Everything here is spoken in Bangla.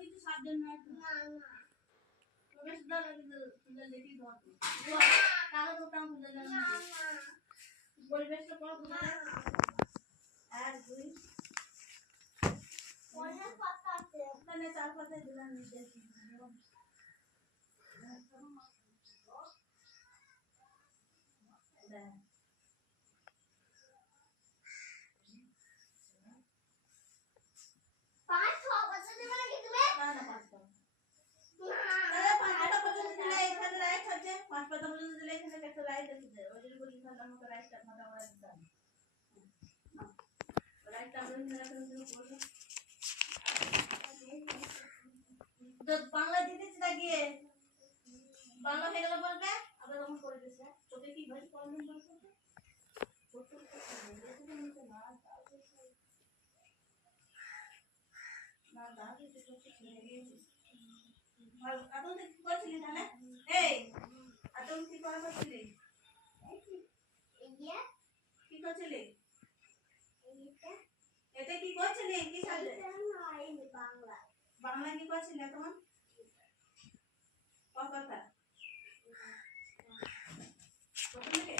কিছু সাবধান নয় তো না না বেশ দাঁড়া কিন্তু তুলে দেখি ধরতো কাগজ ওটা তুলে দাও না না পরিবেশটা করো না আর দুই অনেক পাতা আছে ওখানে চার পাতা দিলাম দেখি पांच छह बजे दिला की तुम्हें ना ना पांच का अरे पांच बजे दिला इधर राइट हजे पांच बजे दिला इधर कैसे राइट है और ये बोली था हम का राइट मत और दिया राइट का बोल मेरा तो बोल तो बांग्ला দিতে লাগিয়ে বাংলা হয়ে গেল বলবে আবার তখন করে দিছে তোকে কি ভাই প্রবলেম বলছো ছোট ছোট না না দাদি তো ছেড়ে গিয়েছে আর আদৌ কি করছিলি তাহলে এই আদৌ কি করছিলি এই কি করছিলি এটা কি করছিলি কি সাথে বাংলা বাংলা কি করছিলি তোমার কথা প্রথমে